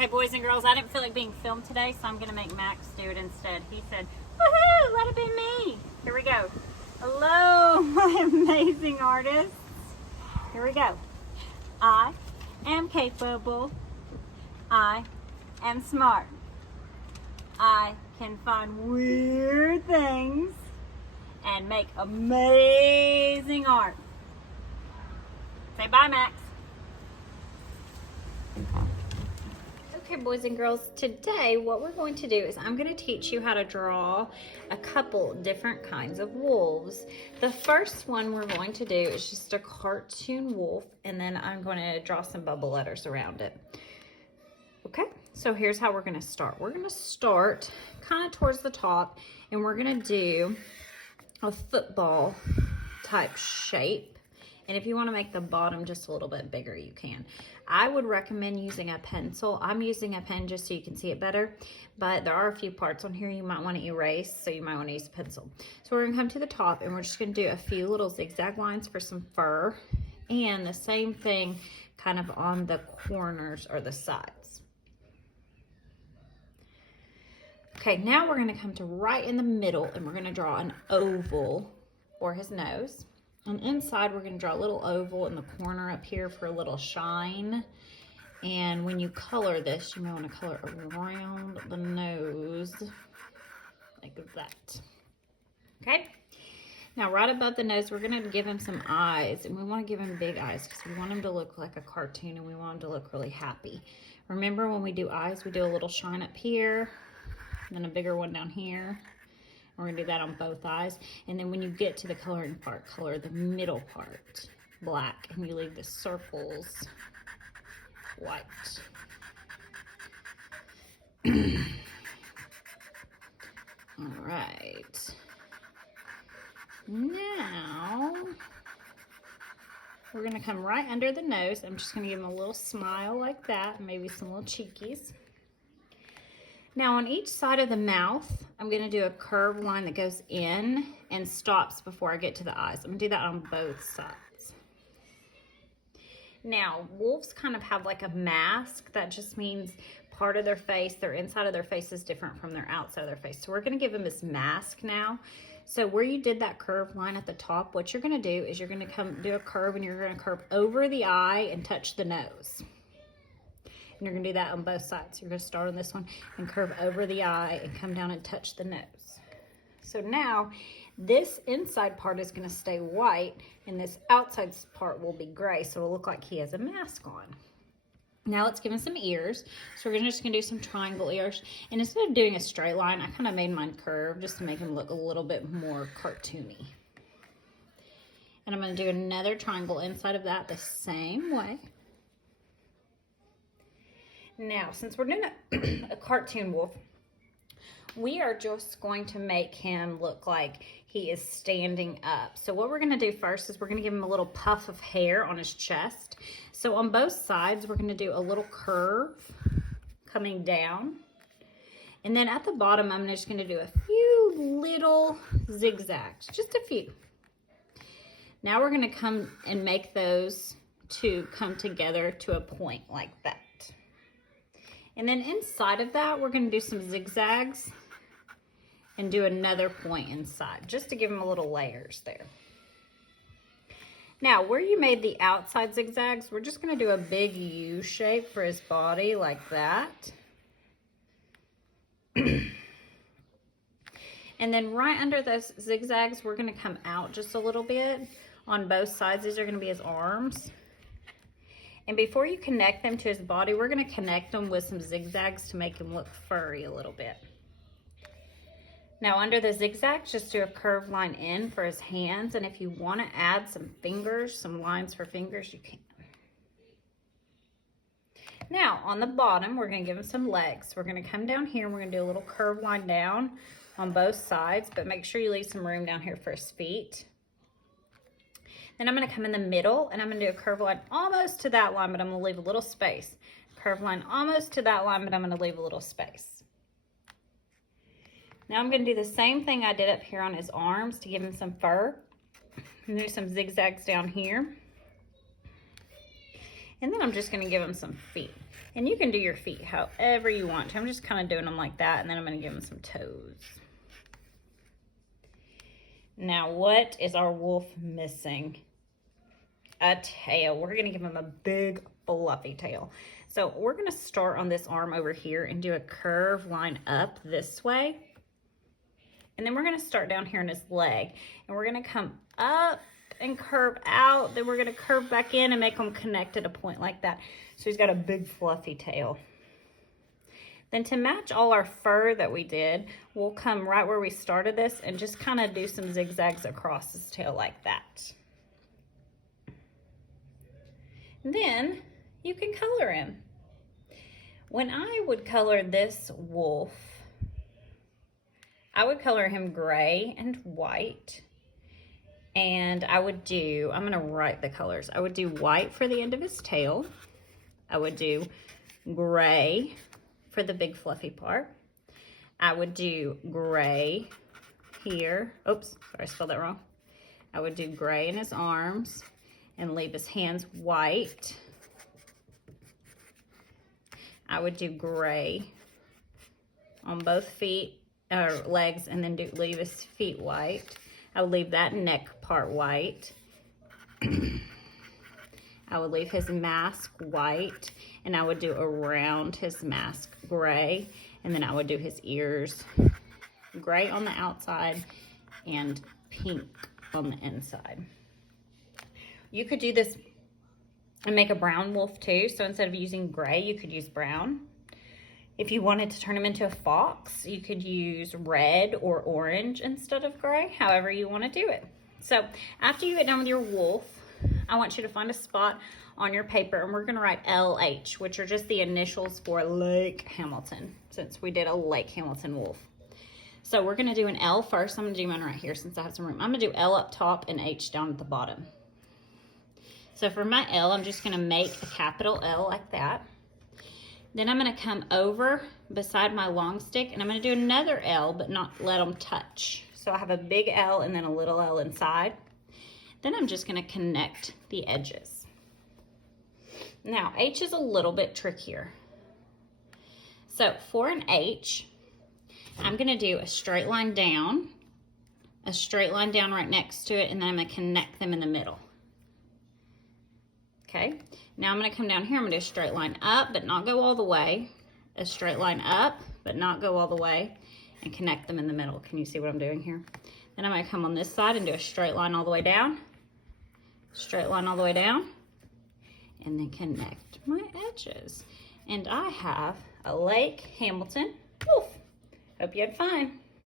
Okay, boys and girls, I didn't feel like being filmed today, so I'm going to make Max do it instead. He said, woohoo, let it be me. Here we go. Hello, my amazing artists. Here we go. I am capable. I am smart. I can find weird things and make amazing art. Say bye, Max. Okay, boys and girls, today what we're going to do is I'm going to teach you how to draw a couple different kinds of wolves. The first one we're going to do is just a cartoon wolf, and then I'm going to draw some bubble letters around it. Okay, so here's how we're going to start. We're going to start kind of towards the top, and we're going to do a football type shape. And if you want to make the bottom just a little bit bigger, you can. I would recommend using a pencil. I'm using a pen just so you can see it better, but there are a few parts on here you might want to erase, so you might want to use a pencil. So we're going to come to the top, and we're just going to do a few little zigzag lines for some fur, and the same thing kind of on the corners or the sides. Okay, now we're going to come to right in the middle, and we're going to draw an oval for his nose. And inside, we're going to draw a little oval in the corner up here for a little shine. And when you color this, you may want to color around the nose like that. Okay? Now, right above the nose, we're going to give him some eyes. And we want to give him big eyes because we want him to look like a cartoon and we want him to look really happy. Remember, when we do eyes, we do a little shine up here and then a bigger one down here. We're going to do that on both eyes. And then when you get to the coloring part, color the middle part black, and you leave the circles white. All right. Now, we're going to come right under the nose. I'm just going to give him a little smile like that, maybe some little cheekies. Now on each side of the mouth, I'm going to do a curved line that goes in and stops before I get to the eyes. I'm going to do that on both sides. Now, wolves kind of have like a mask. That just means part of their face, their inside of their face is different from their outside of their face. So we're going to give them this mask now. So where you did that curved line at the top, what you're going to do is you're going to come do a curve, and you're going to curve over the eye and touch the nose. And you're going to do that on both sides. You're going to start on this one and curve over the eye and come down and touch the nose. So now this inside part is going to stay white, and this outside part will be gray, so it'll look like he has a mask on. Now let's give him some ears. So we're just going to do some triangle ears. And instead of doing a straight line, I kind of made mine curved just to make him look a little bit more cartoony. And I'm going to do another triangle inside of that the same way. Now, since we're doing a cartoon wolf, we are just going to make him look like he is standing up. So what we're going to do first is we're going to give him a little puff of hair on his chest. So on both sides, we're going to do a little curve coming down. And then at the bottom, I'm just going to do a few little zigzags, just a few. Now we're going to come and make those two come together to a point like that. And then inside of that, we're going to do some zigzags and do another point inside, just to give them a little layers there. Now, where you made the outside zigzags, we're just going to do a big U shape for his body like that. And then right under those zigzags, we're going to come out just a little bit on both sides. These are going to be his arms. And before you connect them to his body, we're going to connect them with some zigzags to make him look furry a little bit. Now under the zigzags, just do a curved line in for his hands. And if you want to add some fingers, some lines for fingers, you can. Now on the bottom, we're going to give him some legs. We're going to come down here. We're going to do a little curved line down on both sides, but make sure you leave some room down here for his feet. Then I'm going to come in the middle, and I'm going to do a curved line almost to that line, but I'm going to leave a little space. Curved line almost to that line, but I'm going to leave a little space. Now I'm going to do the same thing I did up here on his arms to give him some fur. And do some zigzags down here. And then I'm just going to give him some feet. And you can do your feet however you want to. I'm just kind of doing them like that, and then I'm going to give them some toes. Now, what is our wolf missing? A tail. We're going to give him a big, fluffy tail. So we're going to start on this arm over here and do a curve line up this way. And then we're going to start down here in his leg. And we're going to come up and curve out. Then we're going to curve back in and make them connect at a point like that. So he's got a big, fluffy tail. Then to match all our fur that we did, we'll come right where we started this and just kind of do some zigzags across his tail like that. Then you can color him. When I would color this wolf, I would color him gray and white. And I would do, I'm going to write the colors. I would do white for the end of his tail. I would do gray for the big fluffy part. I would do gray here. Oops, sorry, I spelled that wrong. I would do gray in his arms and leave his hands white. I would do gray on both feet or legs and then leave his feet white. I would leave that neck part white. I would leave his mask white, and I would do around his mask gray, and then I would do his ears gray on the outside and pink on the inside. You could do this and make a brown wolf too, so instead of using gray, you could use brown. If you wanted to turn him into a fox, you could use red or orange instead of gray, however you want to do it. So after you get done with your wolf, I want you to find a spot on your paper, and we're going to write LH, which are just the initials for Lake Hamilton, since we did a Lake Hamilton wolf. So we're going to do an L first. I'm going to do mine right here since I have some room. I'm going to do L up top and H down at the bottom. So for my L, I'm just going to make a capital L like that. Then I'm going to come over beside my long stick, and I'm going to do another L, but not let them touch. So I have a big L and then a little L inside. Then I'm just going to connect the edges. Now, H is a little bit trickier. So for an H, I'm going to do a straight line down right next to it, and then I'm going to connect them in the middle. Okay, now I'm going to come down here. I'm going to do a straight line up, but not go all the way. A straight line up, but not go all the way, and connect them in the middle. Can you see what I'm doing here? Then I'm going to come on this side and do a straight line all the way down. Straight line all the way down, and then connect my edges. And I have a Lake Hamilton wolf. Hope you had fun.